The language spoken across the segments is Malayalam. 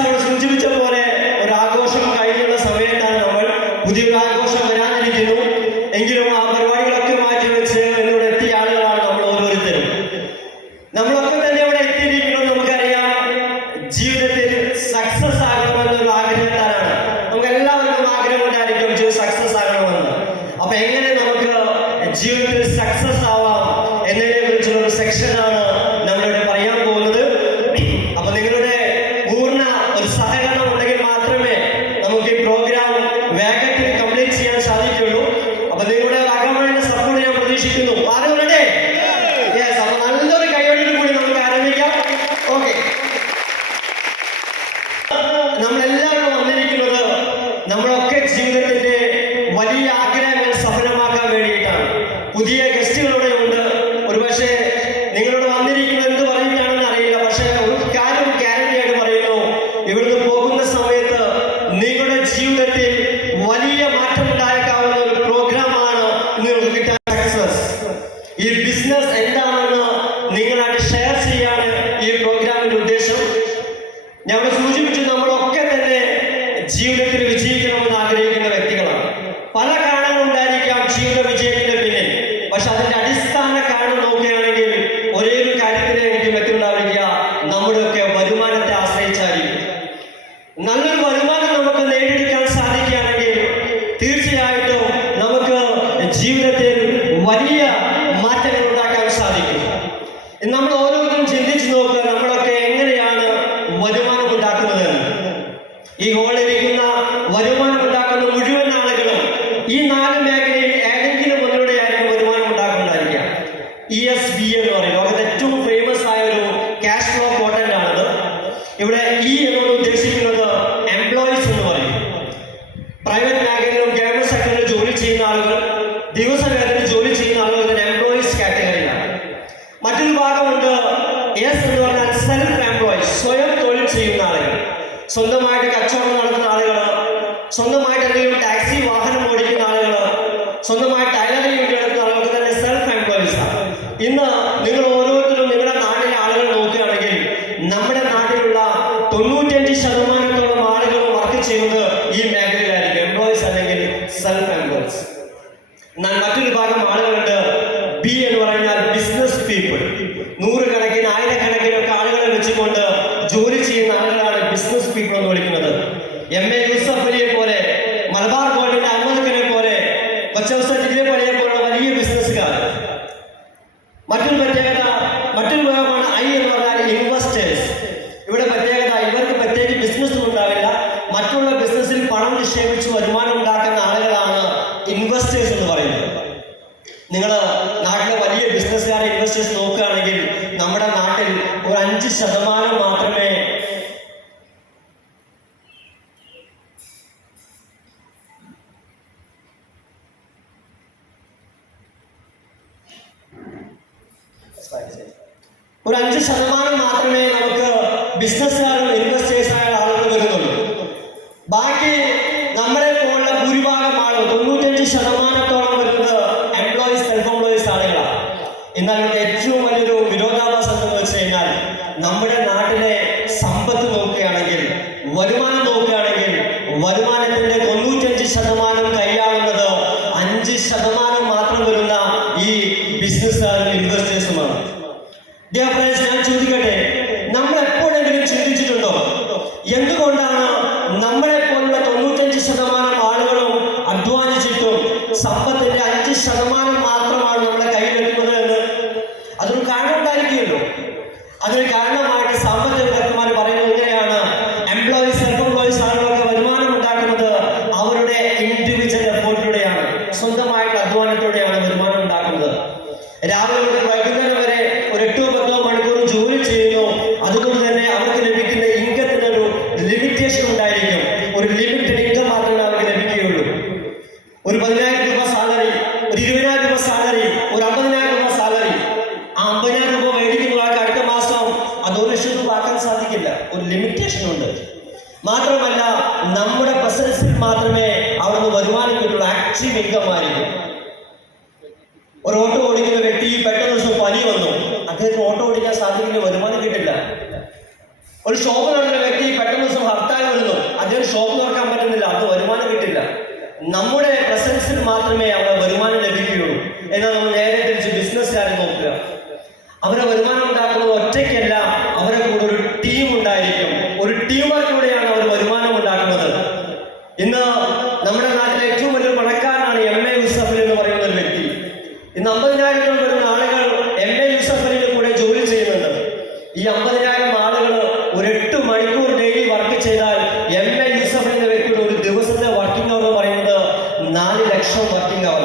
അവിടെ സൂചിപ്പിച്ച പോലെ ഒരു ആഘോഷം കഴിഞ്ഞുള്ള സമയത്താണ് നമ്മൾ പുതിയൊരു ആഘോഷം വരാനിരിക്കുന്നു. എങ്കിലും ആ പരിപാടികളൊക്കെ മാറ്റി വെച്ച് ഇവിടെ എത്തിയ ആളുകളാണ് നമ്മൾ ഓരോരുത്തരും. നമ്മളൊക്കെ തന്നെ ഇവിടെ എത്തിയിരിക്കുന്നത് നമുക്കറിയാം, ജീവിതത്തിൽ സക്സസ് ആകണമെന്നുള്ള ആഗ്രഹത്താലാണ്. നമുക്ക് എല്ലാവർക്കും ആഗ്രഹം ഉണ്ടായിരിക്കും ജീവിതം സക്സസ് ആകണമെന്ന്. അപ്പൊ എങ്ങനെ നമുക്ക് ജീവിതത്തിൽ സക്സസ് ആവാം എന്നതിനെ കുറിച്ചുള്ള ഒരു സെക്ഷനാണ് നമ്മളിവിടെ പറയാൻ പോകുന്നത്. അപ്പൊ നിങ്ങളുടെ പൂർണ്ണ ഒരു സഹകരണം ഉണ്ടെങ്കിൽ മാത്രമേ നമുക്ക് ഈ പ്രോഗ്രാം വേഗത്തിൽ കംപ്ലീറ്റ് ചെയ്യാൻ സാധിക്കുള്ളൂ. അപ്പൊ നിങ്ങളുടെ അകമായ സപ്പോർട്ട് ഞാൻ പ്രതീക്ഷിക്കുന്നു. ആരുണ്ട്? യെസ്. അപ്പൊ നല്ലൊരു കൈയോട് കൂടി നമുക്ക് ആരംഭിക്കാം. ഓക്കെ, നമ്മളെല്ലാവരും വന്നിരിക്കുന്നത് നമ്മളൊക്കെ ജീവിതത്തിന്റെ വലിയ ആഗ്രഹങ്ങൾ സഫലമാക്കാൻ വേണ്ടിയിട്ടാണ്. പുതിയ ഗസ്റ്റുകളുടെ ഉണ്ട്. ഒരുപക്ഷെ നിങ്ങളോട് വന്നിരിക്കുന്നത് എന്ത് പറഞ്ഞിട്ടാണെന്ന് അറിയില്ല. പക്ഷെ ഒരു കാര്യം ഗ്യാരണ്ടി ആയിട്ട് പറയുന്നു, ഇവിടുന്ന് പോകുന്ന സമയത്ത് നിങ്ങളുടെ ജീവിതത്തിൽ വലിയ മാറ്റം ഉണ്ടായേക്കാവുന്ന ഒരു പ്രോഗ്രാമാണ് നിങ്ങൾക്ക് കിട്ടാൻ സക്സസ്. ഈ ബിസിനസ് എന്താണെന്ന് നിങ്ങളായിട്ട് ഷെയർ ചെയ്യാണ് ഈ പ്രോഗ്രാമിന്റെ ഉദ്ദേശം. ഞാൻ സൂചിപ്പിച്ചു, നമ്മളൊക്കെ തന്നെ ജീവിതത്തിൽ വിജയിക്കണമെന്ന് ആഗ്രഹിക്കുന്ന വ്യക്തികളാണ്. പല കാരണങ്ങളുണ്ടായിരിക്കാം ജീവിത വിജയത്തിന്റെ പിന്നിൽ. പക്ഷെ അതിന്റെ അടിസ്ഥാന കാരണം നോക്കുകയാണെങ്കിൽ ഒരേ ഒരു കാര്യത്തിനെ എനിക്ക് പറ്റുണ്ടാവില്ല, നമ്മുടെയൊക്കെ വരുമാനത്തെ ആശ്രയിച്ചായിരിക്കും. നല്ലൊരു വരുമാനം നമുക്ക് നേടിയെടുക്കാൻ സാധിക്കുകയാണെങ്കിൽ തീർച്ചയായിട്ടും നമുക്ക് ജീവിതത്തിൽ വലിയ മാറ്റങ്ങൾ ഉണ്ടാക്കാൻ സാധിക്കും. നമ്മൾ ഓരോരുത്തരും ചിന്തിച്ചു നോക്കുക, നമ്മളൊക്കെ എങ്ങനെയാണ് വരുമാനം ഉണ്ടാക്കുന്നത്. ഈ ഹോളിലിരിക്കുന്ന വരുമാനം ഉണ്ടാക്കുന്ന മുഴുവൻ ആളുകളും ഈ 4 മേഖലയിൽ ഏതെങ്കിലും ഒന്നിലൂടെ ആയിരിക്കും വരുമാനം ഉണ്ടാക്കുന്നുണ്ടായിരിക്കുക. ESB എന്ന് പറയും, ലോകത്തെ ഏറ്റവും ഫേമസ് ആയ ഒരു ക്യാഷ് ഫ്ലോ ക്വാഡ്രന്റ് ആണിത്. ഇവിടെ E എന്നോട് ഉദ്ദേശിക്കുന്നത് എംപ്ലോയീസ് എന്ന് പറയും. പ്രൈവറ്റ് മേഖലയിലും ഗവൺമെന്റ് സെക്ടറിലും ജോലി ചെയ്യുന്ന ആളുകൾ, ദിവസവേതനത്തിൽ ജോലി ചെയ്യുന്ന ആളുകൾ ഇതിന്റെ എംപ്ലോയീസ് കാറ്റഗറിയിലാണ്. മറ്റൊരു ഭാഗമുണ്ട് S എന്ന് പറഞ്ഞാൽ സെൽഫ് എംപ്ലോയീസ്, സ്വയം തൊഴിൽ ചെയ്യുന്ന ആളുകൾ, സ്വന്തമായിട്ട് കച്ചവടം നടത്തുന്ന ആളുകൾ, സ്വന്തമായിട്ട് എന്തെങ്കിലും ടാക്സി വാഹനം ഓടിക്കുന്ന ആളുകൾ, സ്വന്തമായി ടൈലറിംഗ് യൂണിറ്റ് നടത്തുന്ന ആളുകൾക്ക് തന്നെ സെൽഫ് എംപ്ലോയീസ് ആണ്. ഇന്ന് നിങ്ങൾ ഓരോരുത്തരും നിങ്ങളുടെ നാട്ടിലെ ആളുകൾ നോക്കുകയാണെങ്കിൽ നമ്മുടെ നാട്ടിലുള്ള 95% ആളുകൾ വർക്ക് ചെയ്യുന്നത് ഈ മേഖലയിലായിരിക്കും, എംപ്ലോയീസ് അല്ലെങ്കിൽ സെൽഫ് എംപ്ലോയീസ്. എന്നാൽ മറ്റൊരു ഭാഗം ആളുകളുണ്ട്, B എന്ന് പറഞ്ഞാൽ ബിസിനസ് പീപ്പിൾ. 100 കണക്കിന് 1000 ഒക്കെ ആളുകളെ വെച്ചുകൊണ്ട് ജോലി ചെയ്യുന്ന ആളുകളാണ് ബിസിനസ് പീപ്പിൾ എന്ന് വിളിക്കുന്നത്. MA യൂസഫ് അലിയെ പോലെ, മലബാർ ഗോൾഡിന്റെ അഹമ്മദ്ഖനെ പോലെ, കൊച്ചൗസറ്റിലെ പണിയെ പോലുള്ള വലിയ ബിസിനസ്സുകാർ. മറ്റൊരു ഭാഗമാണ് I എന്ന് പറഞ്ഞാൽ ഇൻവെസ്റ്റേഴ്സ്. ഇവിടെ പ്രത്യേകത, ഇവർക്ക് പ്രത്യേകിച്ച് ബിസിനസ് ഉണ്ടാവില്ല, മറ്റുള്ള ബിസിനസ്സിൽ പണം നിക്ഷേപിച്ച് വരുമാനം ഉണ്ടാക്കുന്ന ആളുകളാണ് ഇൻവെസ്റ്റേഴ്സ് എന്ന് പറയുന്നത്. നിങ്ങൾ നാട്ടിലെ വലിയ ബിസിനസ്സുകാരെ ഇൻവെസ്റ്റേഴ്സ് നോക്കുകയാണെങ്കിൽ നമ്മുടെ നാട്ടിൽ ഒരു 5% മാത്രമേ നമുക്ക് ബിസിനസ്സുകാരും ഇൻവെസ്റ്റേഴ്സായ ആളുകൾ വരുന്നുള്ളൂ. ബാക്കി നമ്മളെ പോലുള്ള ഭൂരിഭാഗം ആളുകൾ 95% വരുന്നത് എംപ്ലോയീസ്, സെൽഫ് എംപ്ലോയീസ് ആളുകളാണ്. എന്നാൽ ഇവിടെ ഏറ്റവും വലിയൊരു വിരോധാഭാസം എന്ന് വെച്ച് കഴിഞ്ഞാൽ നമ്മുടെ നാട്ടിലെ സമ്പത്ത് നോക്കുകയാണെങ്കിൽ, വരുമാനം നോക്കുകയാണെങ്കിൽ, വരുമാനത്തിന്റെ 95% കൈയാളുന്നത് 5% മാത്രം വരുന്ന ഈ ബിസിനസ്സുകാരും ഇൻവെസ്റ്റേഴ്സുമാണ്. ഡിയർ ഫ്രണ്ട്സ്, ഞാൻ ചോദിക്കട്ടെ, നമ്മൾ എപ്പോഴെങ്കിലും ചിന്തിച്ചിട്ടുണ്ടോ എന്തുകൊണ്ടാണ് നമ്മളെ പോലുള്ള 95% ആളുകളും അധ്വാനിച്ചിട്ടും സമ്പത്തിന്റെ 5% മാത്രമാണ് നമ്മുടെ കയ്യിലെടുക്കുന്നത് എന്ന്? അതൊരു കാരണം ഉണ്ടായിരിക്കുമല്ലോ. അതിന് കാരണമായിട്ട് സാമ്പത്തിക വിദഗ്ധന്മാർ പറയുന്നത് ഇങ്ങനെയാണ്, എംപ്ലോയീസ്, സെൽഫ് എംപ്ലോയീസ് ആളുകളൊക്കെ വരുമാനം ഉണ്ടാക്കുന്നത് അവരുടെ ഇൻഡിവിജ്വൽ എഫോർട്ടിലൂടെയാണ്, സ്വന്തമായിട്ട് അധ്വാനത്തോടെയാണ് വരുമാനം ഉണ്ടാക്കുന്നത്. രാവിലെ മുതൽ വൈകുന്നേരം വരെ ഒരു 8-10 മണിക്കൂർ ജോലി ചെയ്യുന്നു. അതുകൊണ്ട് തന്നെ അവർക്ക് ലഭിക്കുന്ന ഇൻകത്തിന് ഒരു ലിമിറ്റേഷൻ ഉണ്ടായിരിക്കും. ഒരു ലിമിറ്റഡ് ഇൻകം മാത്രമേ അവർക്ക് ലഭിക്കുകയുള്ളൂ. ഒരു 10,000 രൂപ സാലറി, ഒരു 20,000 രൂപ സാലറി, ഒരു 50,000 രൂപ സാലറി. ആ 50,000 രൂപ മേടിക്കുന്ന ആൾക്ക് അടുത്ത മാസം അത് 1 ലക്ഷം രൂപ ആക്കാൻ സാധിക്കില്ല. ഒരു ലിമിറ്റേഷൻ ഉണ്ട്. മാത്രമല്ല, നമ്മുടെ പ്രസൻസിൽ മാത്രമേ അവിടുന്ന് വരുമാനം കിട്ടുള്ളൂ. ആക്റ്റീവ് ഇൻകം ആയിരിക്കും. ഒരു ഓട്ടോ ഓടിക്കുന്ന വ്യക്തി പെട്ടെന്ന് ദിവസം പനി വന്നു, അദ്ദേഹത്തിന് ഓട്ടോ ഓടിക്കാൻ സാധിക്കില്ല, വരുമാനം കിട്ടില്ല. ഒരു ഷോപ്പ് നടത്തുന്ന വ്യക്തി പെട്ടെന്ന് ദിവസം ഹർത്താൽ വരുന്നു, അദ്ദേഹം ഷോപ്പ് തുറക്കാൻ പറ്റുന്നില്ല, അത് വരുമാനം കിട്ടില്ല. നമ്മുടെ പ്രസൻസിൽ മാത്രമേ അവിടെ വരുമാനം ലഭിക്കുകയുള്ളൂ. എന്നാൽ നമ്മൾ നേരെ തിരിച്ച് ബിസിനസ്സുകാരെ നോക്കുക. അവരെ വരുമാനം ഉണ്ടാക്കുന്നത് ഒറ്റയ്ക്കല്ല, അവരെ കൂടെ ഒരു ടീം ഉണ്ടായിരിക്കും. ഒരു ടീം വർക്കിലൂടെയാണ് അവർ വരുമാനം ഉണ്ടാക്കുന്നത്. ഇന്ന് നമ്മുടെ നാട്ടിലെ ഏറ്റവും വലിയ പണക്കാരനാണ് MA യൂസഫ് എന്ന് പറയുന്ന ഒരു വ്യക്തി. ഇന്ന് 50,000 വരുന്ന ആളുകൾ MA യൂസഫിന്റെ കൂടെ ജോലി ചെയ്യുന്നുണ്ട്. ഈ 50,000 ആളുകൾ ഒരു 8 മണിക്കൂർ ഡെയിലി വർക്ക് ചെയ്താൽ MA യൂസഫ് എന്ന വ്യക്തിയുടെ ഒരു ദിവസത്തെ വർക്കിംഗ് അവർ പറയുന്നത് 4 ലക്ഷം വർക്കിംഗ് അവർ.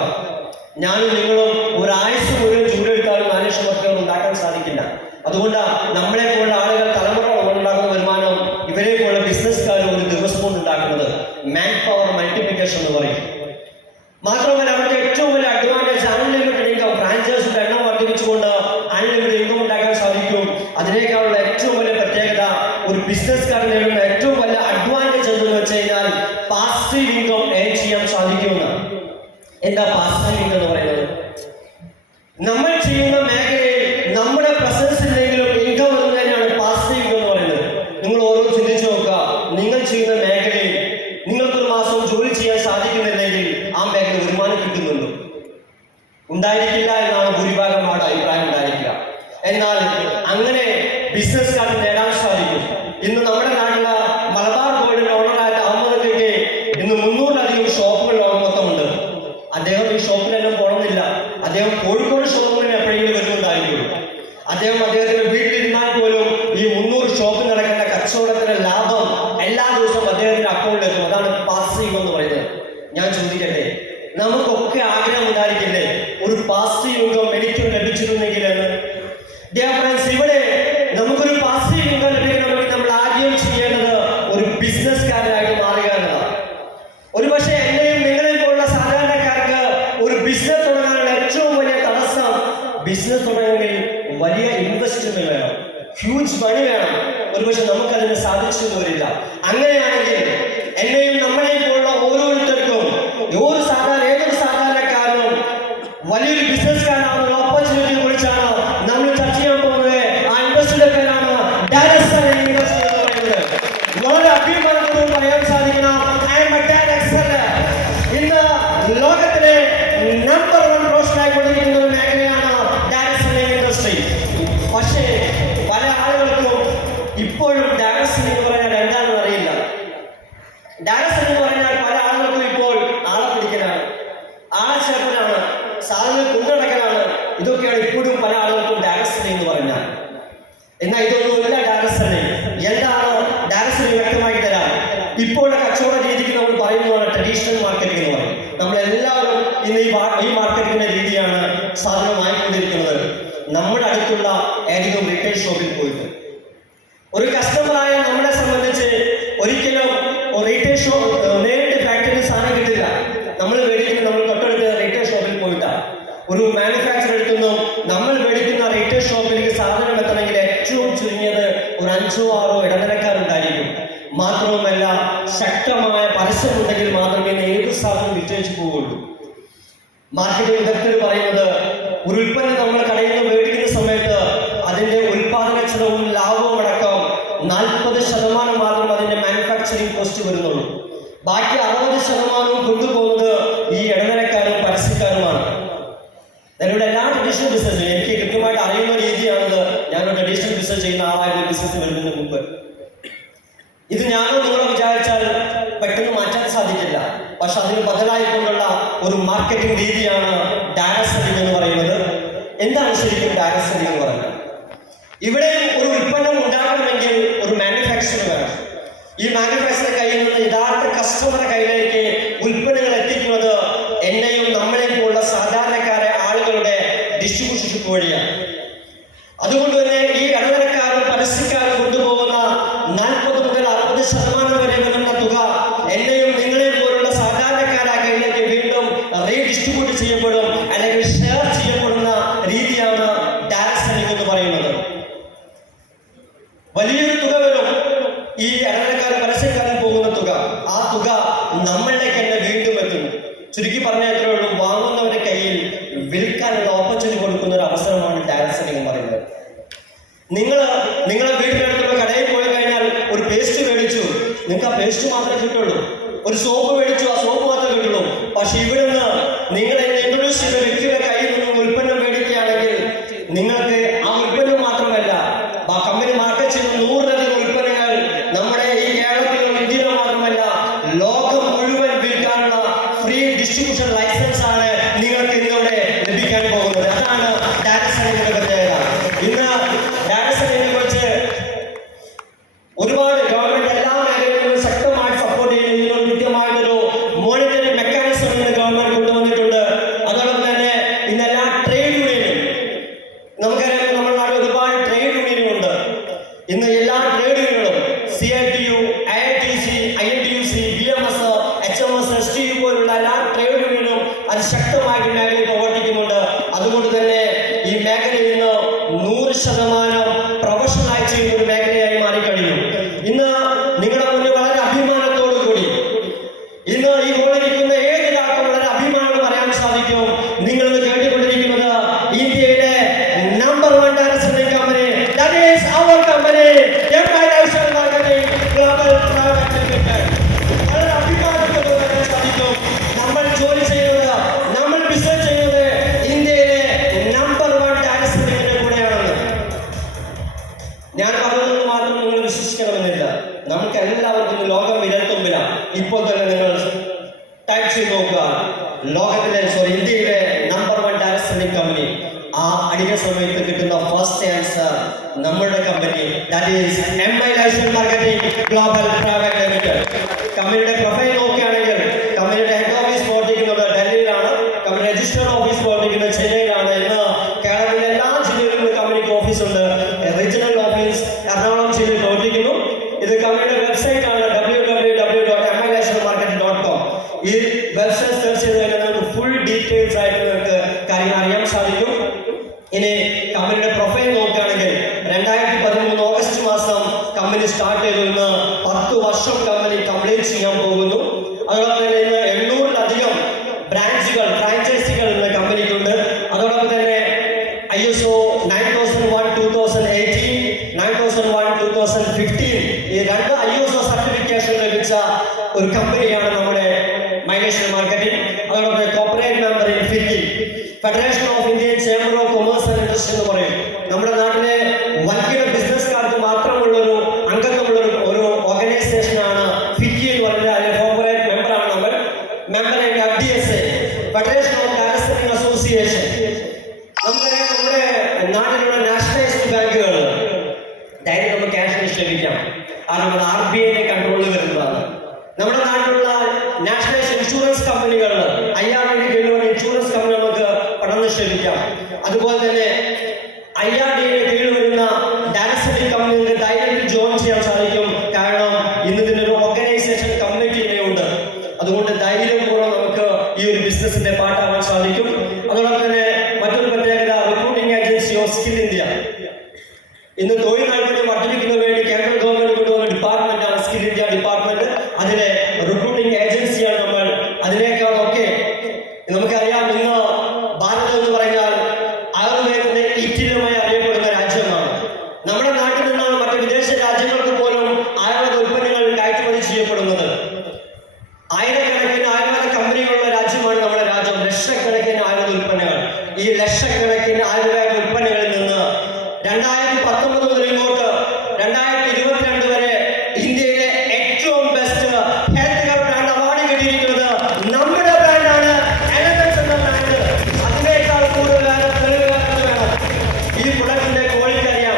ഞാനും നിങ്ങളും ഒരു ആയുസ് മുഴുവൻ ജോലിയെടുത്താലും 4 ലക്ഷം വർക്കിംഗ് അവർ ഉണ്ടാക്കാൻ സാധിക്കില്ല. അതുകൊണ്ട് നമ്മളെ പോലുള്ള ആളുകൾ തലമുറകൾ ഉണ്ടാക്കുന്ന വരുമാനം ഇവരെ പോലുള്ള ബിസിനസ്സുകാർ ഒരു ദിവസം കൊണ്ട് ഉണ്ടാക്കുന്നത് മാൻ പവർ മൾട്ടിപ്ലിക്കേഷൻ എന്ന് പറയും. മാത്രമല്ല അവരുടെ ഏറ്റവും വലിയ അഡ്വാൻറ്റേജ് അൺലിമിറ്റഡ് ഇൻകം. ഫ്രാഞ്ചൈസിന്റെ എണ്ണം വർദ്ധിപ്പിച്ചുകൊണ്ട് അൺലിമിറ്റഡ് ഇൻകം ഉണ്ടാക്കാൻ സാധിക്കും. അതിനേക്കാളുള്ള ഏറ്റവും വലിയ പ്രത്യേകത, ഒരു ബിസിനസ്സുകാരൻ നേടുന്ന ഏറ്റവും വലിയ അഡ്വാൻറ്റേജ് എന്തെന്ന് വെച്ച് കഴിഞ്ഞാൽ പാസീവ് ഇൻകം ഏൺ ചെയ്യാൻ സാധിക്കുമെന്നാണ്. എന്താ പാസീവ് ഇൻകം എന്ന് പറയുന്നത്? നമ്മൾ ചെയ്യുന്ന മേഖലയിൽ നമ്മുടെ പ്രസൻസ് ഇല്ലെങ്കിലും ഇൻകം വരുന്നതിനാണ് പാസീവ് ഇൻകം എന്ന് പറയുന്നത്. നിങ്ങൾ ഓരോ ചിന്തിച്ചു നോക്കുക. നിങ്ങൾ ചെയ്യുന്ന മേഖലയിൽ നിങ്ങൾക്കൊരു മാസം ജോലി ചെയ്യാൻ സാധിക്കുന്നില്ലെങ്കിൽ ആ മേഖല വരുമാനം കിട്ടുന്നുണ്ടോ? ഉണ്ടായിരിക്കില്ല എന്നാണ് ഭൂരിഭാഗം ആളുടെ അഭിപ്രായം ഉണ്ടായിരിക്കുക. എന്നാൽ അങ്ങനെ ബിസിനസ്സുകാർക്ക് നേടാൻ സാധിക്കും. ഇന്ന് നമ്മുടെ നാട്ടിലെ മലബാർ ഗോൾഡിന്റെ ഓണറായ അഹമ്മദ് ഇന്ന് 300-ലധികം ഷോപ്പുകൾ ലോകം മൊത്തമുണ്ട്. അദ്ദേഹം ഈ ഷോപ്പിലെല്ലാം പോകണമെന്നില്ല. അദ്ദേഹം കോഴിക്കോട് ഷോപ്പിൽ എപ്പോഴെങ്കിലും വരുന്നുണ്ടായിരിക്കും. അദ്ദേഹത്തിന്റെ വീട്ടിലിരുന്നാൽ പോലും ഈ 300 ഷോപ്പിൽ നടക്കുന്ന കച്ചവടത്തിന്റെ ലാഭം എല്ലാ ദിവസവും അദ്ദേഹത്തിന്റെ അക്കൗണ്ടിലെത്തും. അതാണ് പാസീവ് എന്ന് പറയുന്നത്. ഞാൻ ചോദിക്കട്ടെ, നമുക്കൊക്കെ ആഗ്രഹം ഉണ്ടായിരിക്കില്ലേ ഒരു പാസീവ് ഇൻകം എനിക്കും ലഭിച്ചിരുന്നെങ്കിൽ എന്ന്? ഡിയർ ഫ്രണ്ട്സ്, ഇവിടെ നമുക്കൊരു പാസീവ് ഇൻകം ലഭിക്കണമെങ്കിൽ നമ്മൾ ആദ്യം ചെയ്യേണ്ടത് ഒരു ബിസിനസ്സുകാരനായിട്ട് മാറുക എന്നതാണ്. ഒരുപക്ഷെ എന്നെയും നിങ്ങളെയും പോലുള്ള സാധാരണക്കാർക്ക് ഒരു ബിസിനസ് തുടങ്ങാനുള്ള ഏറ്റവും വലിയ തടസ്സം, ബിസിനസ് തുടങ്ങണമെങ്കിൽ വലിയ ഇൻവെസ്റ്റ്മെന്റ് വേണം, ഹ്യൂജ് മണി വേണം. ഒരുപക്ഷെ നമുക്കതിന് സാധിച്ചു വരില്ല. അങ്ങനെയാണെങ്കിൽ എന്നെയും നമ്മളെയും പോലുള്ള ഓരോരുത്തർക്കും ഏതൊരു സാധാരണക്കാരനും വലിയൊരു ബിസിനസ്സുകാരനാവുന്ന ഓപ്പർച്യൂണിറ്റിയെ കുറിച്ചാണ് നമ്മൾ ചർച്ച ചെയ്യാൻ പോകുന്നത്. ആ ഇൻവെസ്റ്റിന്റെ പേരാണ് ഡയറക്ഷൻ ഇൻവെസ്റ്റ് എന്ന് പറയുന്നത്. വളരെ അഭിമാനത്തോടെ പറയാൻ സാധിക്കണം, ഐ ആം എ ഡയറക്ഷൻ. ഇന്ന് ലോകത്തിലെ നമ്പർ 1 പ്രൊഫഷനായിക്കൊണ്ടിരിക്കുന്ന ഒരു മേഖലയാണ് ഡയറക്ഷൻ ഇൻഡസ്ട്രി. പക്ഷേ പല ആളുകൾക്കും ഇപ്പോഴും ഡയറക്ഷൻ എന്ന് പറഞ്ഞാൽ എന്താണെന്ന് അറിയില്ല. ഡയറക്ഷൻ എന്ന് പറഞ്ഞാൽ പല ആളുകൾക്കും ഇപ്പോൾ ആളെ പിടിക്കലാണ്, ആളെ ചേർക്കലാണ്, സാധനം കൊണ്ടുനടക്കലാണ്. ഇതൊക്കെയാണ് ഇപ്പോഴും പല ആളുകൾക്കും ഡയറക്ഷൻ എന്ന് പറഞ്ഞാൽ. എന്നാൽ ഇതൊന്നുമില്ല ഡയറക്ഷൻ. എന്താണ് ഡയറക്ഷൻ? വ്യക്തമാക്കി തരാം. ഇപ്പോഴുള്ള കച്ചവട രീതിക്ക് നമ്മൾ പറയുന്നതാണ് ട്രഡീഷണൽ മാർക്കറ്റിംഗ് എന്ന് പറയും. നമ്മളെല്ലാവരും ഇന്ന് ഈ മാർക്കറ്റിംഗിന്റെ രീതിയാണ് സാധനം വാങ്ങിക്കൊണ്ടിരിക്കുന്നത്. നമ്മുടെ അടുത്തുള്ള ഏതെങ്കിലും റീറ്റെയിൽ ഷോപ്പിൽ പോയിട്ട് ഒരു കസ്റ്റമറായ നമ്മളെ സംബന്ധിച്ച് ഒരിക്കലും റീറ്റെയിൽ ഷോപ്പ് നേരിട്ട് ഫാക്ടറിയിൽ സാധനം കിട്ടില്ല. നമ്മൾ മേടിക്കുന്ന നമ്മൾ തൊട്ടടുത്ത റീറ്റെയിൽ ഷോപ്പിൽ പോയിട്ടാണ്. ഒരു മാനുഫാക്ചർ എടുക്കുന്നു, നമ്മൾ മേടിക്കുന്ന റീറ്റെയിൽ ഷോപ്പിലേക്ക് സാധനം എത്തണമെങ്കിൽ ഏറ്റവും ചുരുങ്ങിയത് ഒരു 5-6 ഇടനിലക്കാരുണ്ടായിരിക്കും. മാത്രവുമല്ല ശക്തമായ പരസ്യമുണ്ടെങ്കിൽ മാത്രമേ ഏത് സാധനം വിറ്റഴിച്ചു പോവുള്ളൂ. മാർക്കറ്റിംഗ് വിദഗ്ധർ പറയുന്നത് ഒരു ഉൽപ്പന്നം നമ്മൾ കടയിൽ നിന്ന് മേടിക്കുന്ന സമയത്ത് അതിന്റെ ഉൽപാദന ചെലവും ലാഭവും അടക്കം 40% മാത്രം അതിന്റെ മാനുഫാക്ചറിംഗ് കോസ്റ്റ് വരുന്നുള്ളൂ. ബാക്കി 60% കൊണ്ടുപോകുന്നത് ഈ ഇടനിലക്കാരും പരസ്യക്കാരുമാണ്. ഞാനിവിടെ എല്ലാ ട്രഡീഷണൽ ബിസിനസ്സും എനിക്ക് കൃത്യമായിട്ട് അറിയുന്ന രീതിയാണത്. ഞാനൊരു ട്രഡീഷണൽ ബിസിനസ് ചെയ്യുന്ന ആളായിരുന്നു ബിസിനസ് വരുന്നതിന് മുമ്പ്. ഇത് ഞാനോ നിങ്ങളോ വിചാരിച്ചാൽ പെട്ടെന്ന് മാറ്റാൻ സാധിക്കില്ല. പക്ഷെ അതിന് ബദലായിക്കൊണ്ടുള്ള ഒരു മാർക്കറ്റിംഗ് രീതിയാണ് ഡയറക്ട് സെല്ലിംഗ് എന്ന് പറയുന്നത്. എന്താണ് ശരിക്കും ഡയറക്ട് സെല്ലിംഗ് എന്ന് പറയുന്നത്? ഇവിടെ ഒരു ഉൽപ്പന്നം ഉണ്ടാകണമെങ്കിൽ ഒരു മാനുഫാക്ചർ വേണം. ഈ മാനുഫാക്ചർ കയ്യിൽ നിന്ന് യഥാർത്ഥ കസ്റ്റമറുടെ കയ്യിലേക്ക് ഉൽപ്പന്നങ്ങൾ എത്തിക്കുന്നത് എന്നെയും നമ്മളെയും പോലുള്ള സാധാരണക്കാരെ ആളുകളുടെ ഡിസ്ട്രിബ്യൂഷൻ വഴിയാണ്. അതുകൊണ്ട് തന്നെ ഈ ഇടനിലക്കാരും പരസ്യക്കാരും കൊണ്ടുപോകുന്ന 40 മുതൽ 60% വരെ വരുന്ന തുക എന്നെയും നിങ്ങളെയും പോലുള്ള സാധാരണക്കാരുടെ കയ്യിലേക്ക് വീണ്ടും റീഡിസ്ട്രിബ്യൂട്ട് ചെയ്യപ്പെടും, അല്ലെങ്കിൽ ഷെയർ ചെയ്യപ്പെടുന്ന രീതിയാണ് ഡയറക്ട് സെല്ലിംഗ് എന്ന് പറയുന്നത്. വലിയൊരു തുക വരും ഈ ഇടനിലക്കാരും പരസ്യക്കാരും പോകുന്ന തുക. ആ തുക നമ്മളിലേക്ക് തന്നെ വീണ്ടും എത്തുന്നു. ചുരുക്കി പറഞ്ഞാൽ എത്രയേ ഉള്ളൂ, വാങ്ങുന്നവരുടെ കയ്യിൽ വിൽക്കാനുള്ള ഓപ്പർച്യൂണിറ്റി കൊടുക്കുന്ന ഒരു അവസരമാണ് ഡയറക്ട് സെല്ലിംഗ് എന്ന് പറയുന്നത്. നിങ്ങളെ വീടിനടുത്തുള്ള കടയിൽ പോയി കഴിഞ്ഞാൽ പേസ്റ്റ് മേടിച്ചു, നിങ്ങൾക്ക് ആ പേസ്റ്റ് മാത്രമേ കിട്ടുള്ളൂ. ഒരു സോപ്പ് മേടിച്ചു, ആ സോപ്പ് മാത്രമേ കിട്ടുള്ളൂ. പക്ഷെ ഇവിടുന്ന് നിങ്ങളെ ഇൻട്രൊഡ്യൂസ് ചെയ്ത വ്യക്തിയുടെ കയ്യിൽ നിന്നും ഉൽപ്പന്നം മേടിക്കുകയാണെങ്കിൽ നിങ്ങൾക്ക് ആ ഉൽപ്പന്നം മാത്രമല്ല, ആ കമ്പനി മാർക്കറ്റ് ചെയ്യുന്ന 100ലധികം ഉൽപ്പന്നങ്ങൾ നമ്മുടെ ഈ കേരളത്തിലോ ഇന്ത്യയിലോ മാത്രമല്ല ലോകം മുഴുവൻ വിൽക്കാനുള്ള ഫ്രീ ഡിസ്ട്രിബ്യൂഷൻ ലൈസൻസ് ആണ് നിങ്ങൾക്ക് ഇന്നിവിടെ ലഭിക്കാൻ പോകുന്നത്. അതാണ് ഡാറ്റ സയൻസിന്റെ പ്രത്യേകത. ഇന്ന് ഡാറ്റ സയൻസിനെ കുറിച്ച് ഒരുപാട് ഗവൺമെന്റ് എല്ലാ മേഖലകളിലും ശക്തമായിട്ട് സപ്പോർട്ട് ചെയ്യുന്ന കൃത്യമായിട്ടൊരു മോണിറ്ററി മെക്കാനിസം ഇന്ന് ഗവൺമെന്റ് കൊണ്ടുവന്നിട്ടുണ്ട്. അതോടൊപ്പം തന്നെ ഇന്ന് എല്ലാ ട്രേഡ് യൂണിയനും, നമുക്കറിയാം നമ്മുടെ നാട്ടിൽ ഒരുപാട് ട്രേഡ് യൂണിയനുണ്ട്. ഇന്ന് എല്ലാ trade യൂണിയനുകളും CITU, IITC, INTUC, BMS, HMS, STU പോലുള്ള എല്ലാ ട്രേഡ് യൂണിയനും അതിശക്തമായിട്ട് മേഖലയിൽ പ്രവർത്തിക്കുന്നുണ്ട്. അതുകൊണ്ട് തന്നെ ഈ മേഖലയിൽ നിന്ന് 100% പ്രൊഫഷണലായി ചെയ്യുന്ന ഒരു മേഖലയായി മാറിക്കഴിഞ്ഞു. ഇന്ന് നിങ്ങളുടെ മുന്നിൽ വളരെ അഭിമാനത്തോടു കൂടി ഇന്ന് ഈ ഹോളിലിരിക്കുന്ന ഏതൊരാൾക്കും വളരെ അഭിമാനം പറയാൻ സാധിക്കും. നിങ്ങൾ കേട്ടുകൊണ്ടിരിക്കുന്നത് ഇന്ത്യയിലെ നമ്പർ 1 ഡാറ്റ selling company, that is our company, MI Lifestyle Marketing Global Private Limited. വളരെ അഭിമാനത്തോടെ പറയാൻ സാധിക്കും നമ്മൾ ജോലി ചെയ്യുന്നത്, നമ്മൾ ബിസിനസ് ചെയ്യുന്നത് ഇന്ത്യയിലെ നമ്പർ 1 ഡാറ്റ സെന്റിംഗിന്റെ കൂടെയാണെന്ന്. ഞാൻ പറയുന്നത് മാത്രം നിങ്ങൾ വിശ്വസിക്കണമെന്നില്ല. നമുക്ക് എല്ലാവർക്കും ലോകം വിരൽത്തുമ്പിലാണ്. ഇപ്പോൾ തന്നെ നിങ്ങൾ ടൈപ്പ് ചെയ്ത് നോക്കുക, ഇന്ത്യയിലെ നമ്പർ 1 ഡാറ്റ സെന്റിംഗ് കമ്പനി. ആ അടിയ സമയത്ത് കിട്ടുന്ന ഫസ്റ്റ് ആൻസർ നമ്മുടെ company, that is MI Lifestyle Marketing Global Private Limited. കമ്പനിയുടെ പ്രൊഫൈൽ നോക്കുകയാണെങ്കിൽ കമ്പനിയുടെ ഹെഡ് ഓഫീസ് പ്രവർത്തിക്കുന്നത് ഡൽഹിയിലാണ്, കമ്പനി രജിസ്റ്റേർഡ് ഓഫീസ് പ്രവർത്തിക്കുന്നത് ചെന്നൈയിലാണ്. ഇന്ന് കേരളത്തിലെ എല്ലാ ജില്ലകളിലും കമ്പനിക്ക് ഓഫീസുണ്ട്. റീജിയണൽ ഓഫീസ് എറണാകുളം ജില്ലയിൽ പ്രവർത്തിക്കുന്നു. ഇത് കമ്പനിയുടെ വെബ്സൈറ്റ് ആണ് www.milifestylemarketing.com. ഈ വെബ്സൈറ്റ് സെർച്ച് ചെയ്ത് കഴിഞ്ഞാൽ നിങ്ങൾക്ക് ഫുൾ ഡീറ്റെയിൽസ് ആയിട്ട് നിങ്ങൾക്ക് കാര്യങ്ങൾ അറിയാൻ സാധിക്കും. ഇനി കമ്പനിയുടെ പ്രൊഫൈൽ നോക്കുകയാണെങ്കിൽ 2013 ഓഗസ്റ്റ് മാസം കമ്പനി സ്റ്റാർട്ട് ചെയ്തു. ഇന്ന് 10 വർഷം കമ്പനി കംപ്ലീറ്റ് ചെയ്യാൻ പോകുന്നു. അതോടൊപ്പം തന്നെ ഇന്ന് 800-ലധികം ബ്രാഞ്ചുകൾ, ഫ്രാഞ്ചൈസികൾ ഇന്ന് കമ്പനിക്കുണ്ട്. അതോടൊപ്പം തന്നെ ISO 9001 2018, 9001 2015 ഈ 2 ISO സർട്ടിഫിക്കേഷൻ ലഭിച്ച ഒരു കമ്പനിയാണ് നമ്മുടെ MI Lifestyle Marketing. അതോടൊപ്പം corporate member in FICCI, federation of Indian chamber of commerce and industry എന്ന് പറയും. നമ്മുടെ നാട്ടിലെ വൻകിട ബിസിനസ്സുകാർക്ക് മാത്രമുള്ള ഒരു അംഗത്വമുള്ള ഒരു ഓർഗനൈസേഷനാണ് FICCI എന്ന് പറയുന്നത്. അതിലെ കോർപ്പറേറ്റ് മെമ്പറാണ് നമ്മൾ. മെമ്പർ FDSA, ഫെഡറേഷൻ ഓഫ് ഡാറ്റ സെന്റിംഗ് അസോസിയേഷൻ. നമുക്കറിയാം നമ്മുടെ നാട്ടിലുള്ള നാഷണലൈസ്ഡ് ബാങ്കുകൾ ധൈര്യം നമുക്ക് ക്യാഷ് നിക്ഷേപിക്കാം. കാരണം അത് RBI കൺട്രോളിൽ വരുന്നതാണ്. നമ്മുടെ നാട്ടിലുള്ള നാഷണലൈസ്ഡ് ഇൻഷുറൻസ് കമ്പനികൾ, IRDA കീഴിലുള്ള ഇൻഷുറൻസ് കമ്പനി നമുക്ക് പണം നിക്ഷേപിക്കാം. അതുപോലെ തന്നെ IRDA കീഴിൽ വരുന്ന ഡാറ്റ സെന്റിംഗ് കമ്പനികൾക്ക് ധൈര്യത്തിൽ ജോയിൻ ചെയ്യാൻ സാധിക്കും. കാരണം ഇന്ന് ഇതിനൊരു ഓർഗനൈസേഷൻ കമ്മിറ്റി ഉണ്ട്. അതുകൊണ്ട് ധൈര്യപൂർവ്വം നമുക്ക് ഈ ഒരു ബിസിനസിന്റെ പാർട്ടാവാൻ സാധിക്കും. അതോടൊപ്പം തന്നെ മറ്റൊരു പ്രത്യേകത, recruiting agency of skill India. ഇന്ന് തൊഴിൽ നൈപുണ്യം വർദ്ധിപ്പിക്കുന്നതിന് വേണ്ടി കേന്ദ്ര ഗവൺമെന്റ് കൊണ്ടുവന്ന ഡിപ്പാർട്ട്മെന്റാണ് സ്കിൽ ഇന്ത്യ ഡിപ്പാർട്ട്മെന്റ്. അതിലെ റിക്രൂട്ടിംഗ് ഏജൻസിയാണ് നമ്മൾ. അതിനേക്കാളൊക്കെ നമുക്കറിയാം, ഇന്ന് ഭാരതം എന്ന് പറഞ്ഞാൽ ആയുർവേദത്തിന്റെ ഈറ്റിലമായി അറിയപ്പെടുന്ന രാജ്യമാണ്. നമ്മുടെ നാട്ടിൽ നിന്നാണ് മറ്റ് വിദേശ രാജ്യങ്ങൾക്ക് പോലും ആയുർവേദ ഉൽപ്പന്നങ്ങൾ കയറ്റുമതി ചെയ്യപ്പെടുന്നത്. ആയിരക്കണക്കിന് ആയുർവേദ കമ്പനികളുള്ള രാജ്യമാണ് നമ്മുടെ രാജ്യം. ലക്ഷക്കണക്കിന് ആയുർവേദ ഉൽപ്പന്നങ്ങൾ. ഈ ലക്ഷക്കണക്കിന് ആയുർവേദ ഉൽപ്പന്നങ്ങളിൽ നിന്ന് 2019 മുതൽ ഇങ്ങോട്ട് 2022 വരെ ഇന്ത്യയിലെ ഏറ്റവും best health care brand award കിട്ടിയിരിക്കുന്നത് നമ്മുടെ ബ്രാൻഡാണ്, എലമെന്റ്സ് എന്ന ബ്രാൻഡ്. അതിനേക്കാൾ കൂടുതൽ വേണം. ഈ പ്രൊഡക്റ്റിന്റെ ക്വാളിറ്റി അറിയാം.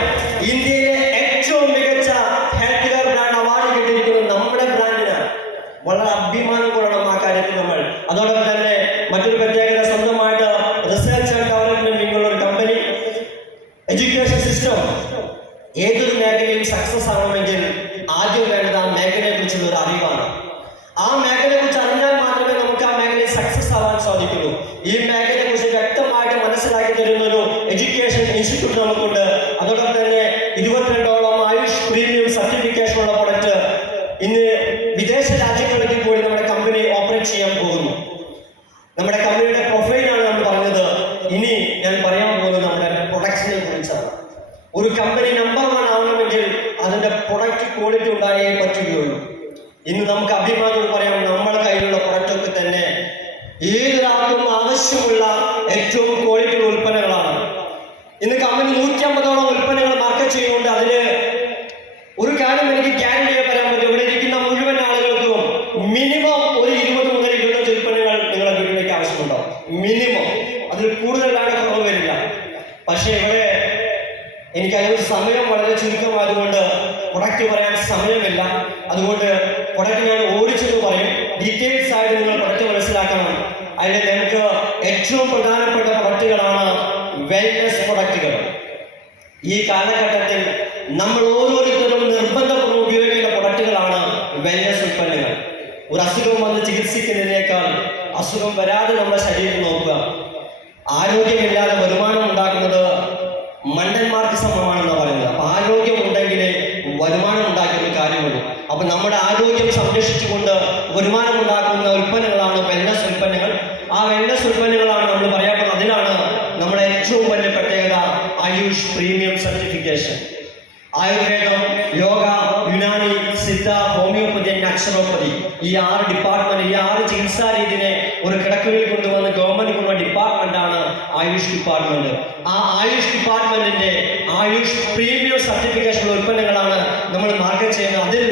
ഇന്ത്യയിലെ ഏറ്റവും മികച്ച ഹെൽത്ത് കെയർ ബ്രാൻഡ് അവാർഡ് കിട്ടിയിരിക്കുന്നത് നമ്മുടെ ബ്രാൻഡിന്. വളരെ അഭിമാനം കൊള്ളണം ആ കാര്യത്തിൽ നമ്മൾ. അതോടൊപ്പം തന്നെ മറ്റൊരു പ്രത്യേകത, സ്വന്തമായിട്ട് റിസർച്ച് ആൻഡ് ഡെവലപ്മെന്റ് വിങ്ങുള്ള ഒരു കമ്പനി. എഡ്യൂക്കേഷൻ സിസ്റ്റം ഏതൊരു മേഖലയും സക്സസ് ആവണമെങ്കിൽ ആദ്യം വേണ്ടത് ആ മേഖലയെ കുറിച്ചുള്ള ഒരു അറിവാണ്. ആ മേഖലയെ കുറിച്ച് അറിഞ്ഞാൽ മാത്രമേ നമുക്ക് ആ മേഖലയിൽ സക്സസ് ആവാൻ സാധിക്കുള്ളൂ. ഈ മേഖലയെ കുറിച്ച് വ്യക്തമായിട്ട് മനസ്സിലാക്കി തരുന്ന ഒരു എഡ്യൂക്കേഷൻ ഇൻസ്റ്റിറ്റ്യൂട്ട് നമുക്കുണ്ട്. അതോടൊപ്പം തന്നെ 22ഓളം ആയുഷ് പ്രീമിയം സർട്ടിഫിക്കേഷൻ ഉള്ള പ്രൊഡക്റ്റ് ഇന്ന് വിദേശ രാജ്യങ്ങളിലേക്ക് പോയി നമ്മുടെ കമ്പനി ഓപ്പറേറ്റ് ചെയ്യാൻ പോകുന്നു. നമ്മുടെ കമ്പനിയുടെ പ്രൊഫൈലാണ് നമ്മൾ പറഞ്ഞത്. ഇനി ഞാൻ പറയാൻ പോകുന്നത് നമ്മുടെ പ്രൊഡക്ട്സിനെ കുറിച്ചാണ്. ഒരു കമ്പനി നമ്പർ 1 ആവണമെങ്കിൽ അതിന്റെ പ്രൊഡക്റ്റ് ക്വാളിറ്റി ഉണ്ടായേ പറ്റുകയുള്ളൂ. ഇന്ന് നമുക്ക് അഭിമാനം പറയാം, നമ്മുടെ കയ്യിലുള്ള പ്രൊഡക്റ്റൊക്കെ തന്നെ ഏതൊരാൾക്കും ആവശ്യമുള്ള ഏറ്റവും ക്വാളിറ്റിയുള്ള ഉൽപ്പന്നങ്ങളാണ്. ഇന്ന് കമ്പനി 150ഓളം ഉൽപ്പന്നങ്ങൾ മാർക്കറ്റ് ചെയ്യുന്നുണ്ട്. അതിന് ഒരു കാര്യം എനിക്ക് ഗ്യാരണ്ടി പറയാൻ പറ്റും, ഇവിടെ ഇരിക്കുന്ന മുഴുവൻ ആളുകൾക്കും മിനിമം ഒരു 20 മുതൽ 25 ഉൽപ്പന്നങ്ങൾ നിങ്ങളുടെ വീട്ടിലേക്ക് ആവശ്യമുണ്ടാവും. മിനിമം, അതിൽ കൂടുതലാണ് കുറവ് വരില്ല. പക്ഷേ ഇവിടെ എനിക്കതിനൊരു സമയം വളരെ ചുരുക്കമായതുകൊണ്ട് പ്രൊഡക്റ്റ് പറയാൻ സമയമില്ല. അതുകൊണ്ട് പ്രൊഡക്റ്റ് ഞാൻ ഓടിച്ചെന്ന് പറയും. ഡീറ്റെയിൽസ് ആയിട്ട് നിങ്ങൾ പ്രൊഡക്റ്റ് മനസ്സിലാക്കണം. അതിൽ നമുക്ക് ഏറ്റവും പ്രധാനപ്പെട്ട പ്രൊഡക്റ്റുകളാണ് വെൽനസ് പ്രൊഡക്റ്റുകൾ. ഈ കാലഘട്ടത്തിൽ നമ്മൾ ഓരോരുത്തരും നിർബന്ധപൂർവ്വം ഉപയോഗിക്കേണ്ട പ്രൊഡക്റ്റുകളാണ് വെൽനസ് ഉൽപ്പന്നങ്ങൾ. ഒരു അസുഖം വന്ന് ചികിത്സിക്കുന്നതിനേക്കാൾ അസുഖം വരാതെ നമ്മുടെ ശരീരം നോക്കുക. ആരോഗ്യമില്ലാതെ വരുമാനം ഉണ്ടാക്കുന്നത് മണ്ടന്മാർക്ക് സമമാണെന്ന് പറയുന്നത്. അപ്പൊ ആരോഗ്യം ഉണ്ടെങ്കിലേ വരുമാനം ഉണ്ടാക്കുന്ന കാര്യമുള്ളൂ. അപ്പൊ നമ്മുടെ ആരോഗ്യം സംരക്ഷിച്ചുകൊണ്ട് വരുമാനം ഉണ്ടാക്കുന്ന ഉൽപ്പന്നങ്ങളാണ് വെൽനസ് ഉൽപ്പന്നങ്ങൾ. ആ വെൽനസ് ഉൽപ്പന്നങ്ങളാണ് നമ്മൾ പറയാൻ പോകുന്നത്. അതിനാണ് നമ്മുടെ ഏറ്റവും വലിയ പ്രത്യേകത ആയുഷ് പ്രീമിയം സർട്ടിഫിക്കേഷൻ. ആയുർവേദം, യോഗ, യുനാനി, സിദ്ധ, ഹോമിയോപ്പതി, നാച്ചുറോപ്പതി, ഈ 6 ഡിപ്പാർട്ട്മെന്റ്, ഈ 6 ചികിത്സാ രീതിയെ ഒരു കിടക്കയിൽ കൊണ്ടുവന്ന് ഗവൺമെന്റ് കൊണ്ടുവന്ന ഡിപ്പാർട്ട്മെന്റാണ് ആയുഷ് ഡിപ്പാർട്ട്മെന്റ്. ആ ആയുഷ് ഡിപ്പാർട്ട്മെന്റിന്റെ ആയുഷ് പ്രീമിയം സർട്ടിഫിക്കേഷൻ ഉൽപ്പന്നങ്ങളാണ് നമ്മൾ മാർക്കറ്റ് ചെയ്യുന്നത്. അതിൽ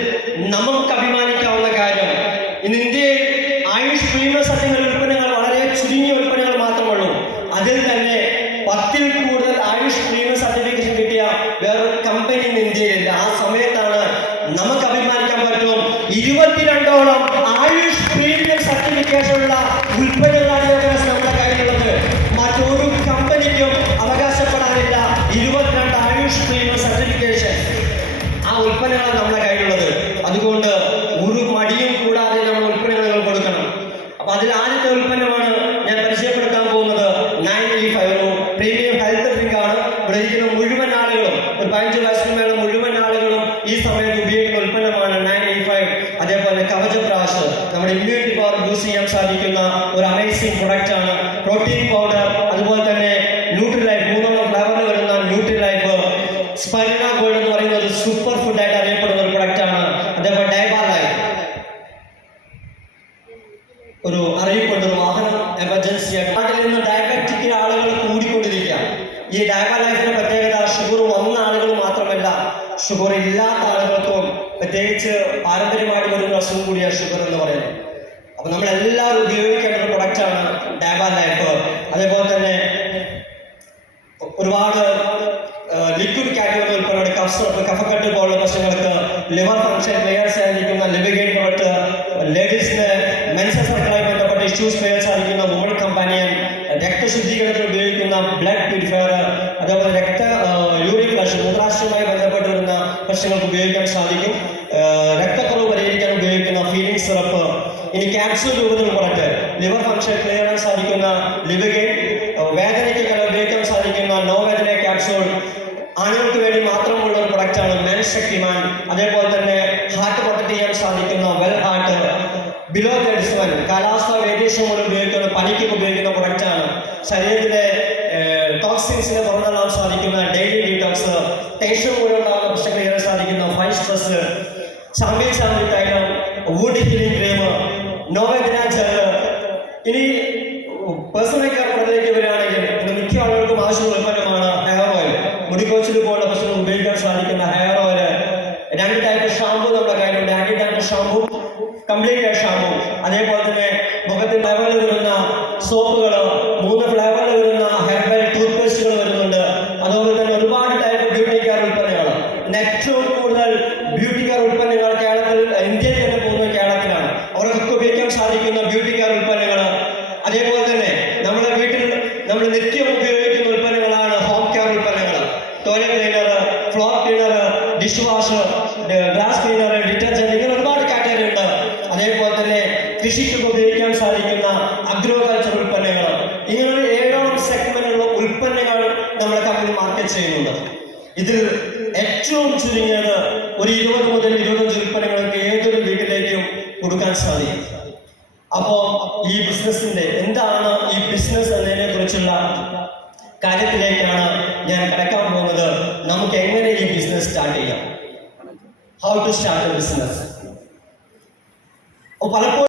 നമുക്ക് അഭിമാനിക്കാവുന്ന കാര്യം, ഇന്ന് ഇന്ത്യയിൽ ആയുഷ് പ്രീമിയം സർട്ടിഫിക്കറ്റ് ഉൽപ്പന്നങ്ങൾ വളരെ ചുരുങ്ങിയ ഉൽപ്പന്നങ്ങൾ മാത്രമുള്ളൂ. അതിൽ തന്നെ 10ൽ കൂടുതൽ ആയുഷ് പ്രീമിയം സർട്ടിഫിക്കേഷൻ കിട്ടിയ വേറൊരു കമ്പനി ഇന്ന് ഇന്ത്യയിലില്ല. ആ സമയത്താണ് നമുക്ക് അഭിമാനിക്കാൻ പറ്റും 22ഓളം ആയുഷ് പ്രീമിയം സർട്ടിഫിക്കേഷൻ ഉള്ള ഉൽപ്പന്നങ്ങളാണ് നമ്മുടെ കയ്യിലുള്ളത്. മറ്റൊരു കമ്പനിക്കും അവകാശപ്പെടാനില്ല 22 ആയുഷ് പ്രീമിയം സർട്ടിഫിക്കേഷൻ. ആ ഉൽപ്പന്നങ്ങളാണ് നമ്മുടെ കയ്യിലുള്ളത്. അതുകൊണ്ട് ഒരു മടിയും കൂടാതെ നമ്മൾ ഉൽപ്പന്നങ്ങൾ കൊടുക്കണം. അപ്പൊ അതിൽ ആദ്യത്തെ ഉൽപ്പന്നമാണ് ഞാൻ പരിചയപ്പെടുത്താൻ പോകുന്നത് 9E5. ഒരു പ്രീമിയം ഹെൽത്ത് ഡ്രിങ്ക് ആണ്. ഇവിടെ ഇരിക്കുന്ന മുഴുവൻ ആളുകളും, ഒരു 15 വയസ്സിന് മേലെ മുഴുവൻ ആളുകളും ഈ സമയത്ത് ഉപയോഗിക്കുന്ന ഉൽപ്പന്നമാണ് 9E5. അതേപോലെ കവചപ്രാശ്, നമ്മുടെ ഇമ്മ്യൂണിറ്റി പവർ ബൂസ്റ്റ് ചെയ്യാൻ സാധിക്കുന്ന ഒരു അമേസിംഗ് പ്രൊഡക്റ്റ് ആണ്. പ്രോട്ടീൻ പൗഡർ, അതുപോലെ തന്നെ ന്യൂട്രിലൈഫ്, 3 ഫ്ലേവറിൽ വരുന്ന ന്യൂട്രിലൈഫ്. സ്പൈന ഗോൾഡ് എന്ന് പറയുന്ന ഒരു സൂപ്പർ ഫുഡ് ആയിട്ട് അറിയപ്പെടുന്ന ഒരു പ്രൊഡക്റ്റ് ആണ്. അതേപോലെ ഡയബാലൈഫ്, ഒരു അറിയിപ്പുണ്ട്, ഒരു വാഹനം എമർജൻസി ആയിട്ട് നാട്ടിൽ നിന്ന് ഡയബറ്റിക് ആളുകൾ കൂടിക്കൊണ്ടിരിക്കുക. ഈ ഡയബലൈഫിന്റെ പ്രത്യേകത ഷുഗർ വന്ന ആളുകൾ മാത്രമല്ല, ഷുഗർ ഇല്ലാത്ത ആളുകൾക്കും പ്രത്യേകിച്ച് പാരമ്പര്യമായിട്ട് വരുന്ന അസുഖം കൂടിയാണ് ഷുഗർ എന്ന് പറയുന്നത്. അപ്പൊ നമ്മളെല്ലാവരും ഉപയോഗിക്കേണ്ട ഒരു പ്രൊഡക്റ്റാണ് ഡയബലൈഫ്. അതേപോലെ തന്നെ ഒരുപാട് ലിക്വിഡ് കാറ്റഗറി ഉൾപ്പെടെ കഫക്കെട്ട് പോലുള്ള പ്രശ്നങ്ങൾക്ക്, ലിവർ ഫംഗ്ഷൻ ക്ലിയർ സാധിക്കുന്ന ലിവിഗേറ്റ് പ്രൊഡക്റ്റ്, ലേഡീസിന് മെൻസസ് സർക്കിളുമായി ബന്ധപ്പെട്ട ഇഷ്യൂസ് ക്ലിയർ സാധിക്കുന്ന വുമൺ കമ്പാനിയൻ, രക്തശുദ്ധീകരണത്തിൽ ഉപയോഗിക്കുന്ന ബ്ലഡ് പ്യൂരിഫയർ, അതേപോലെ യൂറിൻ ഫ്ലഷ്, മൂത്രാശയവുമായി ബന്ധപ്പെട്ട് വരുന്ന പ്രശ്നങ്ങൾക്ക് ഉപയോഗിക്കാൻ സാധിക്കും. രക്തക്കുറവ് പരിഹരിക്കാൻ ഉപയോഗിക്കുന്ന ഫീലിംഗ് സിറപ്പ്. ഇനി ക്യാപ്സ്യൂൾ രൂപത്തിൽ പ്രൊഡക്റ്റ്, ലിവർ ഫംഗ്ഷൻ ക്ലിയർ ചെയ്യാൻ സാധിക്കുന്ന ലിവിഗേറ്റ്, വേദനയ്ക്ക് ഉപയോഗിക്കാൻ സാധിക്കുന്ന നോ വേദന ക്യാപ്സ്യൂൾ. ആണുങ്ങൾക്ക് വേണ്ടി മാത്രമുള്ള ഒരു പ്രൊഡക്റ്റാണ് മെൻ ശക്തിമാൻ. അതേപോലെ തന്നെ ഹാർട്ട് പ്രൊട്ടക്ട് ചെയ്യാൻ സാധിക്കുന്ന വെൽ ഹാർട്ട്. ബിലോ 37, കാലാവസ്ഥ വേരിയേഷൻ മൂലം ഉപയോഗിക്കുന്ന, പനിക്ക് ഉപയോഗിക്കുന്ന പ്രൊഡക്റ്റാണ്. ശരീരത്തിലെ ടോക്സിൻസിനെ പുറന്തള്ളാൻ സാധിക്കുന്ന ഡെയിലി ഡീറ്റോക്സ്. ടെൻഷൻ മൂലമുണ്ടാകുന്ന പ്രശ്നം ക്ലിയർ സാധിക്കുന്ന 5 സ്ട്രെസ്. ചാമ്പ്യൻ തൈലം, വുഡ് ഹീലിംഗ് ക്രീം, നോവേദന ജെൽ. ഇനി പേഴ്സണൽ കെയർ പ്രൊഡക്റ്റിലേക്ക് വരികയാണെങ്കിൽ മിക്ക ആളുകൾക്കും ആവശ്യമുള്ള ഉൽപ്പന്നമാണ് ഹെയർ ഓയിൽ. മുടിക്കൊച്ചിൽ പോലുള്ള പ്രശ്നങ്ങൾ ഉപയോഗിക്കാൻ സാധിക്കുന്ന ഹെയർ ഓയിൽ. 2 ടൈപ്പ് ഷാമ്പു നമ്മുടെ കയ്യിലുണ്ട്. Anti dandruff shampoo, complete hair shampoo. അതേപോലെ തന്നെ മുഖത്തിൽ ഫ്ലേവറിൽ വരുന്ന സോപ്പുകൾ, 3 ഫ്ലേവറിൽ വരുന്ന ഹെർബൽ ടൂത്ത് പേസ്റ്റുകൾ വരുന്നുണ്ട്. അതുപോലെ തന്നെ ഒരുപാട് ടൈപ്പ് ബ്യൂട്ടി കെയർ ഉൽപ്പന്നങ്ങൾ. ഏറ്റവും കൂടുതൽ ബ്യൂട്ടി കെയർ ഉൽപ്പന്നങ്ങൾ കേരളത്തിൽ, ഇന്ത്യയിൽ തന്നെ പോകുന്നത് കേരളത്തിലാണ്. അവർക്കൊക്കെ ഉപയോഗിക്കാൻ സാധിക്കുന്ന ബ്യൂട്ടി കെയർ ഉൽപ്പന്നങ്ങൾ. അതേപോലെ തന്നെ നമ്മുടെ വീട്ടിൽ നമ്മൾ നിത്യം ഉപയോഗിക്കുന്ന ഉൽപ്പന്നങ്ങളാണ് ഹോം കെയർ ഉൽപ്പന്നങ്ങൾ. Toilet cleaner, floor cleaner, dish wash, glass cleaner, detergent, ഇങ്ങനെ ഒരുപാട് കാറ്റഗറി ഉണ്ട്. അതേപോലെ തന്നെ കൃഷിക്ക് ഉപയോഗിക്കാൻ സാധിക്കുന്ന അഗ്രോകൾച്ചർ ഉൽപ്പന്നങ്ങൾ. ഇങ്ങനൊരു 7ഓളം സെഗ്മെന്റുള്ള ഉൽപ്പന്നങ്ങൾ നമ്മുടെ കമ്പനി മാർക്കറ്റ് ചെയ്യുന്നുണ്ട്. ഇതിൽ ഏറ്റവും ചുരുങ്ങിയത് ഒരു 20 മുതൽ 25 ഉൽപ്പന്നങ്ങൾക്ക് ഏതൊരു വീട്ടിലേക്കും കൊടുക്കാൻ സാധിക്കും. അപ്പോൾ ഈ ബിസിനസിന്റെ എന്താണ് ഈ ബിസിനസ് എന്നതിനെ കുറിച്ചുള്ള കാര്യത്തിലേക്കാണ് ഞാൻ കടക്കാൻ പോകുന്നത്. നമുക്ക് എങ്ങനെ ഈ ബിസിനസ് സ്റ്റാർട്ട് ചെയ്യാം? How to start a business. പലപ്പോഴും